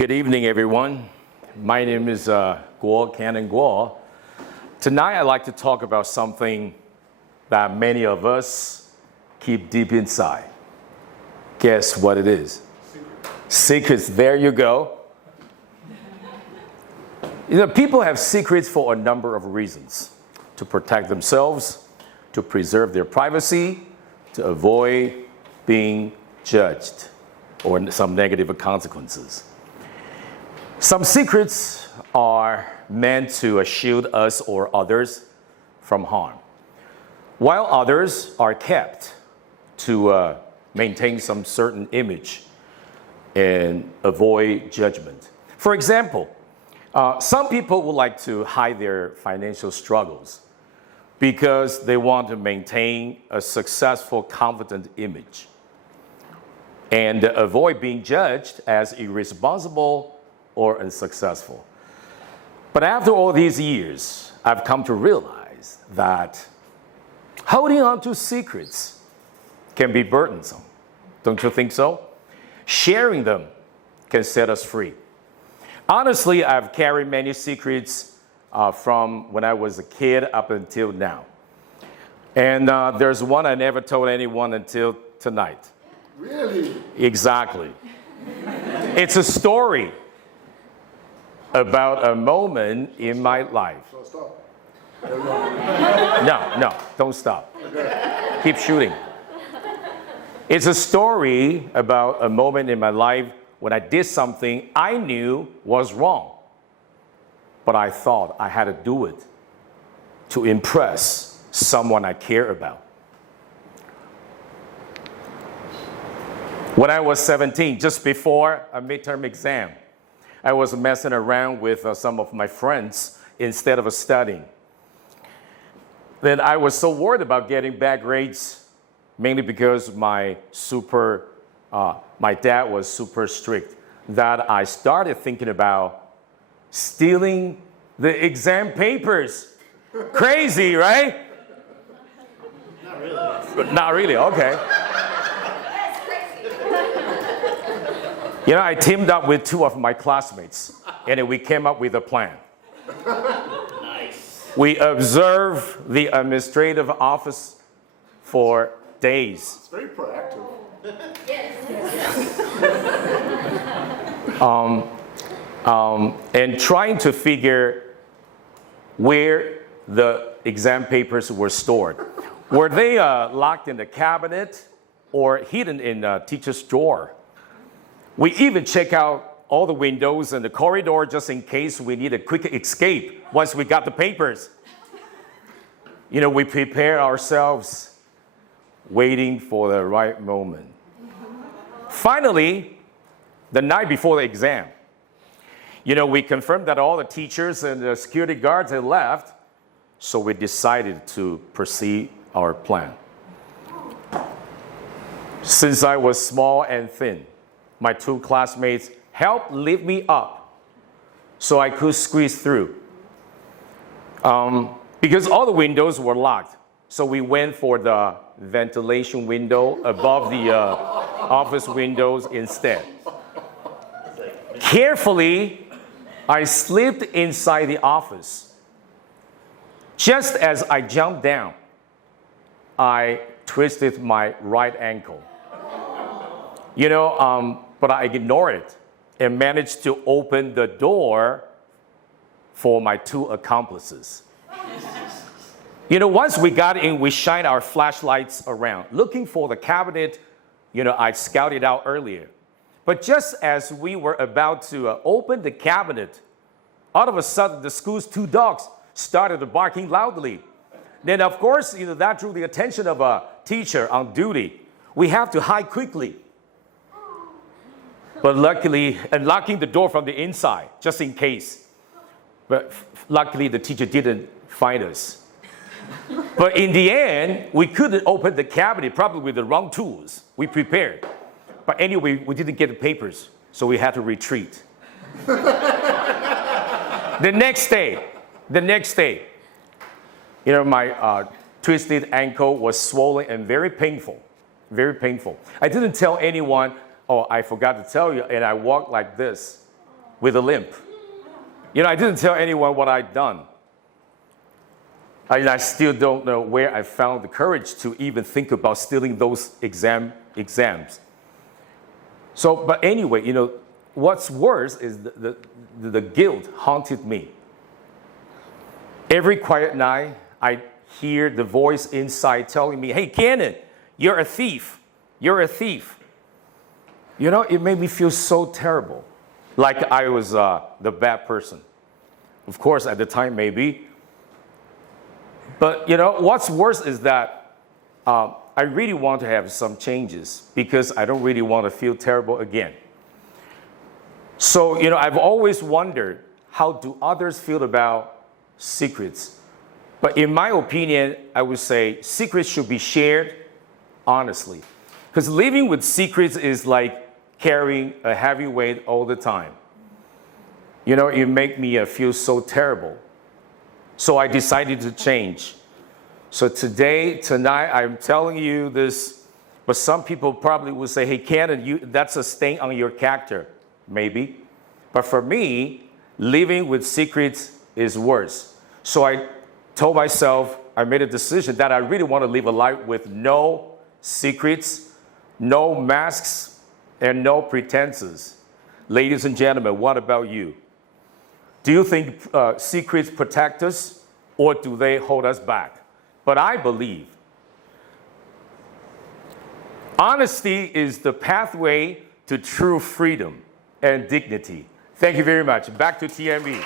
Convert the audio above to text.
Good evening, everyone. My name is Canon Guo. Tonight, I'd like to talk about something that many of us keep deep inside. Guess what it is? Secrets. There you go. People have secrets for a number of reasons. To protect themselves, to preserve their privacy, to avoid being judged or some negative consequences. Some secrets are meant to shield us or others from harm, while others are kept to maintain some certain image and avoid judgment. For example, some people would like to hide their financial struggles because they want to maintain a successful, confident image and avoid being judged as irresponsible or unsuccessful. But after all these years, I've come to realize that holding on to secrets can be burdensome. Don't you think so? Sharing them can set us free. Honestly, I've carried many secrets from when I was a kid up until now. And there's one I never told anyone until tonight. Really? Exactly. It's a story about a moment in my life. So stop. No, don't stop. Keep shooting. It's a story about a moment in my life when I did something I knew was wrong, but I thought I had to do it to impress someone I care about. When I was 17, just before a midterm exam, I was messing around with some of my friends instead of studying. Then I was so worried about getting bad grades, mainly because my dad was super strict, that I started thinking about stealing the exam papers. Crazy, right? Not really. Not really, okay. I teamed up with two of my classmates, and we came up with a plan. Nice. We observed the administrative office for days. It's very proactive. And trying to figure where the exam papers were stored. Were they locked in the cabinet or hidden in a teacher's drawer? We even check out all the windows in the corridor just in case we need a quick escape once we got the papers. We prepare ourselves waiting for the right moment. Finally, the night before the exam, we confirmed that all the teachers and the security guards had left, so we decided to proceed our plan. Since I was small and thin, my two classmates helped lift me up so I could squeeze through. Because all the windows were locked, so we went for the ventilation window above the office windows instead. Carefully, I slipped inside the office. Just as I jumped down, I twisted my right ankle. But I ignored it and managed to open the door for my two accomplices. Once we got in, we shined our flashlights around, looking for the cabinet, I scouted out earlier. But just as we were about to open the cabinet, all of a sudden, the school's two dogs started barking loudly. Then, of course, that drew the attention of a teacher on duty. We have to hide quickly. But luckily, unlocking the door from the inside, just in case. But luckily, the teacher didn't find us. But in the end, we couldn't open the cabinet, probably with the wrong tools. We prepared. But anyway, we didn't get the papers, so we had to retreat. The next day, my twisted ankle was swollen and very painful. I didn't tell anyone, oh, I forgot to tell you, and I walked like this with a limp. You know, I didn't tell anyone what I'd done. I still don't know where I found the courage to even think about stealing those exams. So, but anyway, you know, what's worse is the guilt haunted me. Every quiet night, I hear the voice inside telling me, hey, Cannon, you're a thief. You're a thief. You know, it made me feel so terrible, like I was the bad person. Of course, at the time, maybe. But, you know, what's worse is that I really want to have some changes because I don't really want to feel terrible again. So, you know, I've always wondered, how do others feel about secrets? But in my opinion, I would say secrets should be shared honestly. Because living with secrets is like carrying a heavy weight all the time. You know, it makes me feel so terrible. So I decided to change. So tonight, I'm telling you this, but some people probably will say, hey, Cannon, that's a stain on your character. Maybe. But for me, living with secrets is worse. So I told myself, I made a decision that I really want to live a life with no secrets, no masks, and no pretenses. Ladies and gentlemen, what about you? Do you think secrets protect us, or do they hold us back? But I believe honesty is the pathway to true freedom and dignity. Thank you very much. Back to TME.